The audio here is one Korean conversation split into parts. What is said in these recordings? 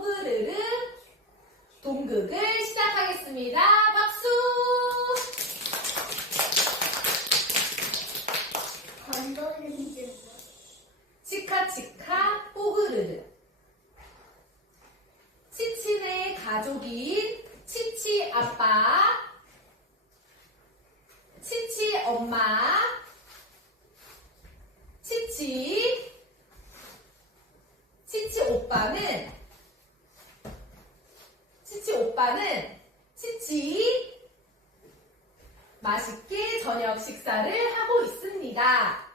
뽀그르르 동극을 시작하겠습니다. 박수! 치카치카 뽀그르르 치친의 가족인 치치 아빠 치치 엄마 치치 치치 오빠는 치치 오빠는 치치 맛있게 저녁 식사를 하고 있습니다.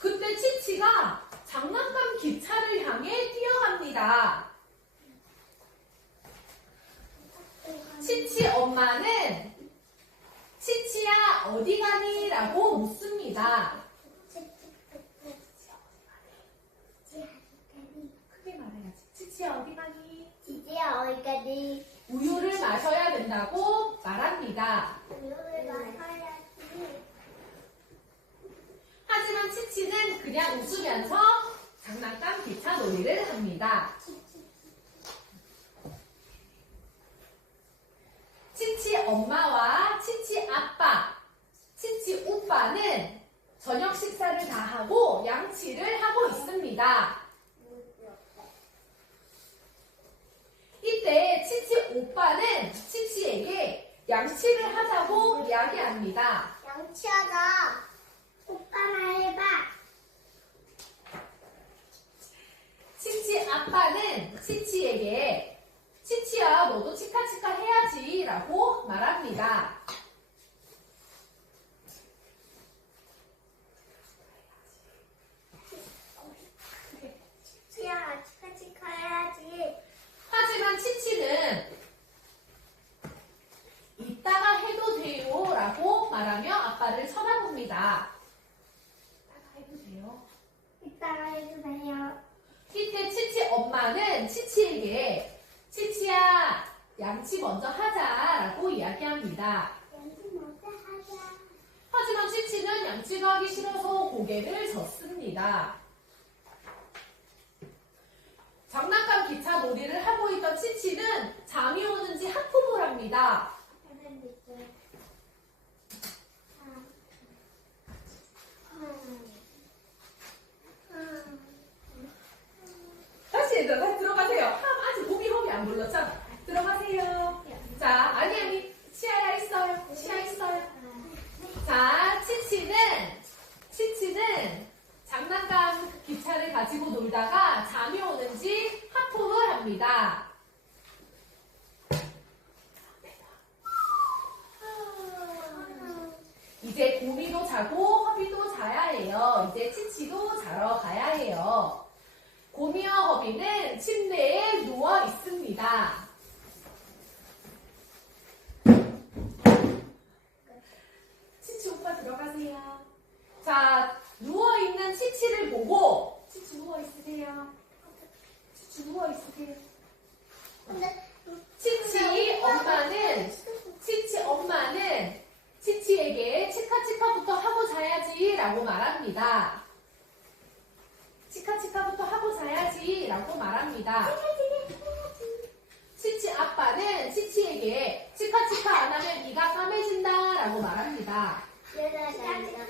그때 치치가 장난감 기차를 향해 뛰어갑니다. 치치 엄마는 치치야 어디 가니? 라고 묻습니다. 크게 말해야지. 치치야 어디 가니? 지지야 어디까지 우유를 마셔야 된다고 말합니다. 우유를 하지만 치치는 그냥 웃으면서 장난감 기차 놀이를 합니다. 치치 엄마와 치치 아빠, 치치 오빠는 저녁 식사를 다 하고 양치를 하고 있습니다. 이때 치치 오빠는 치치에게 양치를 하자고 이야기합니다. 양치하자 오빠나 해봐 치치 아빠는 치치에게 치치야 너도 치카치카 해야지 라고 말합니다. 치치야 치카치카 해야지 하지만 치치는 이따가 해도 돼요 라고 말하며 아빠를 쳐다봅니다. 해도 돼요. 이따가 해주세요 이때 치치 엄마는 치치에게 치치야 양치 먼저 하자 라고 이야기합니다. 양치 먼저 하자 하지만 치치는 양치가 하기 싫어서 고개를 젓습니다. 장난감 기차 놀이를 하고 있던 치치는 잠이 오는지 하품을 합니다. 다시 얘들아 들어가세요. 함 아직 몸이 허이 안 불렀잖아. 들어가세요. 자 아니 아니 치아야 있어요. 치아 있어요. 자 치치는 장난감 기차를 가지고 놀다가 잠이 오는지 하품을 합니다. 이제 고미도 자고 허비도 자야 해요. 이제 치치도 자러 가야 해요. 고미와 허비는 침대에 누워 있습니다. 치치 오빠 들어가세요. 자, 치치를 보고, 치치 누워 있으세요. 치치 누워 있으세요. 근데 치치 엄마는, 치치 엄마는 치치에게 치카치카부터 하고 자야지 라고 말합니다. 치카치카부터 하고 자야지 라고 말합니다. 치치 아빠는 치치에게 치카치카 안 하면 이가 까매진다 라고 말합니다. 얘가 치카치카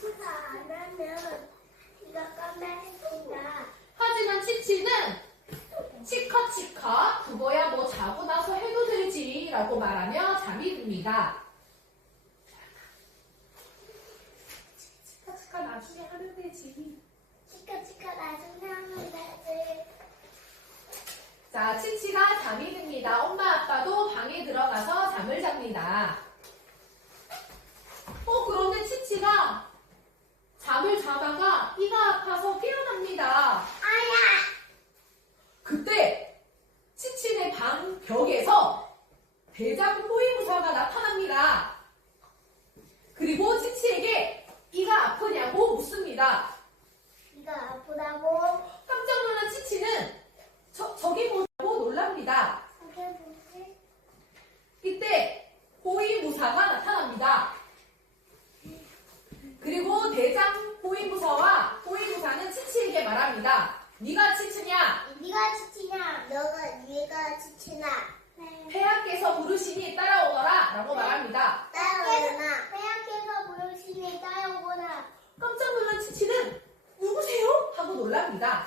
치카치카 안 하면 이가 까매진다 하지만 치치는 치카치카 그거야 뭐 자고 나서 해도 되지 라고 말하며 잠이 듭니다. 치카치카 나중에 하면 되지. 치카치카 나중에 하면 되지 자, 치치가 잠이 듭니다. 엄마 아빠도 방에 들어가서 잠을 잡니다. 신나. 폐하께서 부르시니 따라오거라 라고 말합니다. 따라오거라. 폐하께서 부르시니 따라오거라. 깜짝 놀란 치치는 누구세요? 하고 놀랍니다.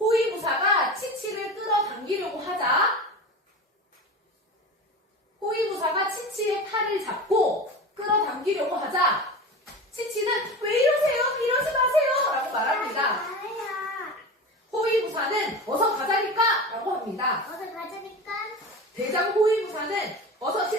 호위부사가 치치를 끌어당기려고 하자 호위부사가 치치의 팔을 잡고 끌어당기려고 하자 치치는 왜 이러세요? 이러지 마세요! 라고 말합니다. 호위부사는 어서 가자니까! 라고 겁니다. 어서 가자니까. 대장 호위무사는 어서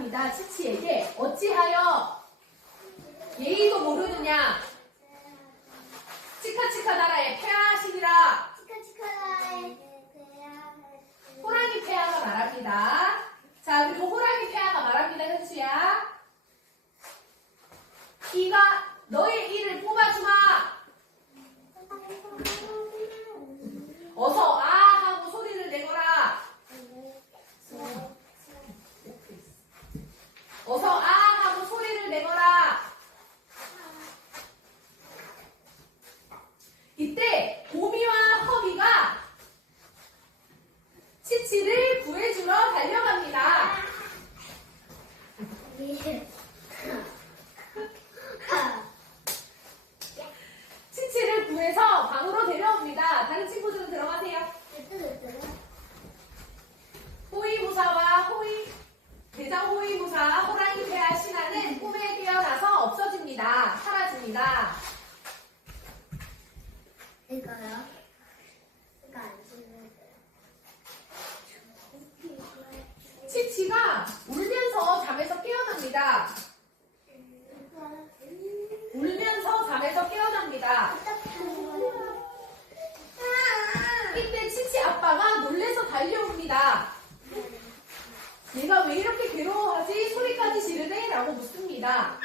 말합니다. 치치에게 어찌하여 예의도 모르느냐 치카치카 나라의 폐하시니라 치카치카 호랑이 폐하가 말합니다. 자 그리고 호랑이 폐하가 말합니다. 현수야. 비가 성대모사 호랑이 대할 신화는 꿈에 깨어나서 없어집니다. 사라집니다. 이거요? 이거 안 주면 돼요. 치치가 울면서 잠에서 깨어납니다. 울면서 잠에서 깨어납니다. 이때 치치 아빠가 놀래서 달려옵니다. 얘가 왜 이렇게 괴로워 있습니다.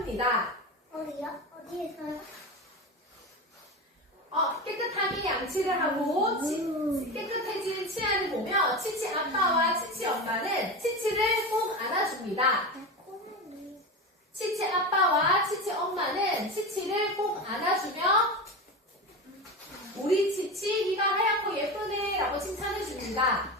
합니다. 어디요? 어디에서요? 어, 깨끗하게 양치를 하고 음. 치, 깨끗해진 치아를 보며 치치 아빠와 치치 엄마는 치치를 꼭 안아줍니다. 아, 치치 아빠와 치치 엄마는 치치를 꼭 안아주며 우리 치치 이가 하얗고 예쁘네 라고 칭찬해줍니다.